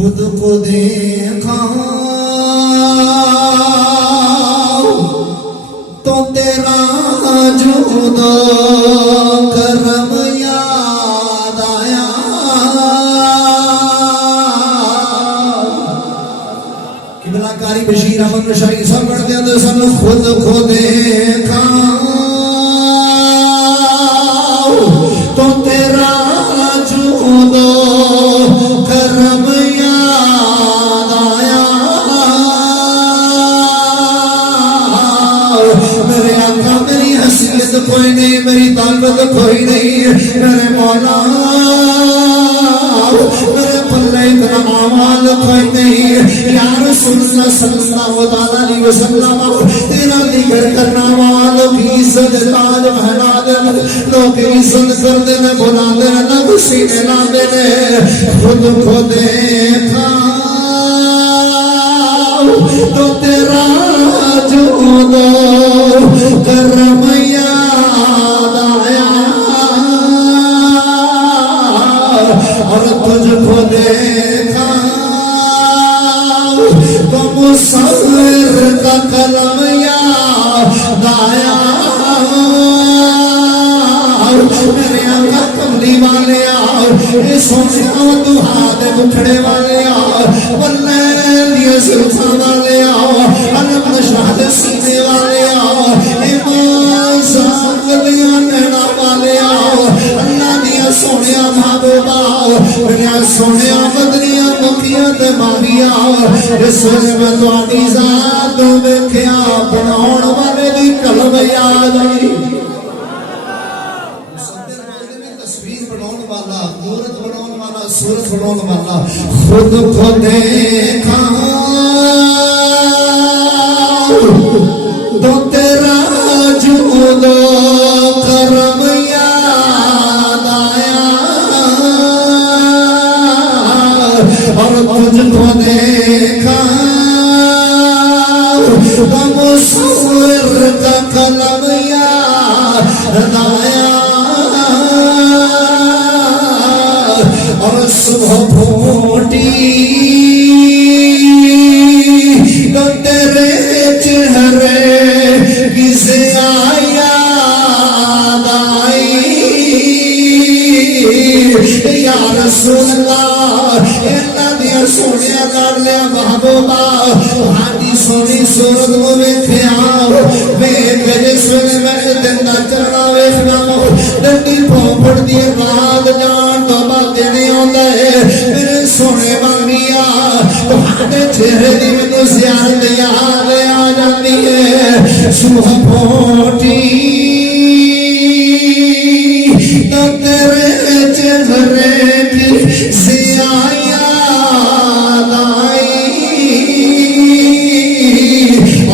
خود کو دیکھا تو تیرا جودا کرم یاد آیا. قبلہ کاری بشیر احمد مشاہی صاحب پڑھتے ہیں سن خود کو دیکھا تو تیرا جودا کرم یاد آیا. میرے آقا میری حیثیت کوئی نہیں, میری طاقت کوئی نہیں, میرے مولا میرے پلے اتنا اعمال کوئی نہیں. یا رسول اللہ صلی اللہ علیہ وسلم تیرا ذکر کرنا والوں کی عزت تاج پہنا دے, لوگ عزت کر دے بلا دے نہ سینے لا دے. خود کو دیکھا تو تیرا جودا کرم یاد آیا. اور تجھ کو دیکھا تو مصور کا قلم یاد آیا. میرے آقا کملی والے آؤ, اے سوچنا تو ہاتھ اٹھڑے والے آؤ, بلے لیے زلفہ والے آؤ, علم نشاہ سینے والے آؤ, ایمان زاق دیا نینا والے آؤ, اللہ دیا سونیا محبوب آؤ, دنیا سونیا مدنیا مقیت ماہی آؤ. اس وجہ میں تو آنی ذات میں کیا بناؤن والے دی قلب یاد آئی. صورت بناؤن والا خود کو دیکھا تو تیرا جودا کرم یاد آیا. اور تجھ کو دیکھا تو مصور کا قلم یاد آیا. اور صبح پھوٹی تو تیرے چہرے کی ضیاء یاد آئی. یا رسول اللہ اللہ دیا سونیا کر لیا محبوبہ, ہاتھی سونی صورت کو ویکھیا ویکھ جس ویلے میں دن دا چڑھنا ویکھنا ڈنڈی پھوپڑ دی رات جان تو بات نہیں آندا ہے. میرے سونے بانیا تہاڈے چہرے دی مینوں زیارت یاد آ جاندی ہے. صبح پھوٹی تو تیرے چہرے کی ضیاء یاد آئی.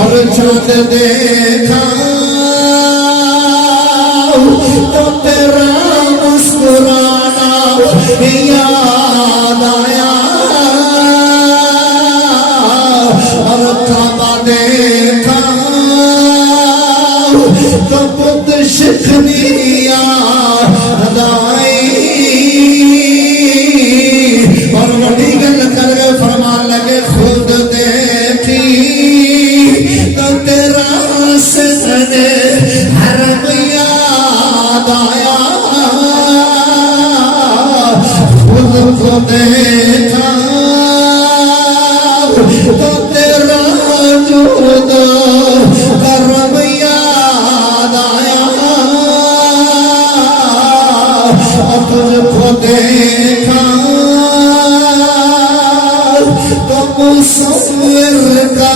اور چاند دیکھا تو تیرا مسکرانا یاد آیا. اور کعبہ دیکھا تو بت شکنی یاد آئی. اور بڑی گل کر کے فرمان لگے خود دیکھی تو تیرا سجدے حرم یاد آیا. خود کو دیکھا تو تیرا جودا کرم یاد آیا. اور تجھ کو دیکھا تو مصور کا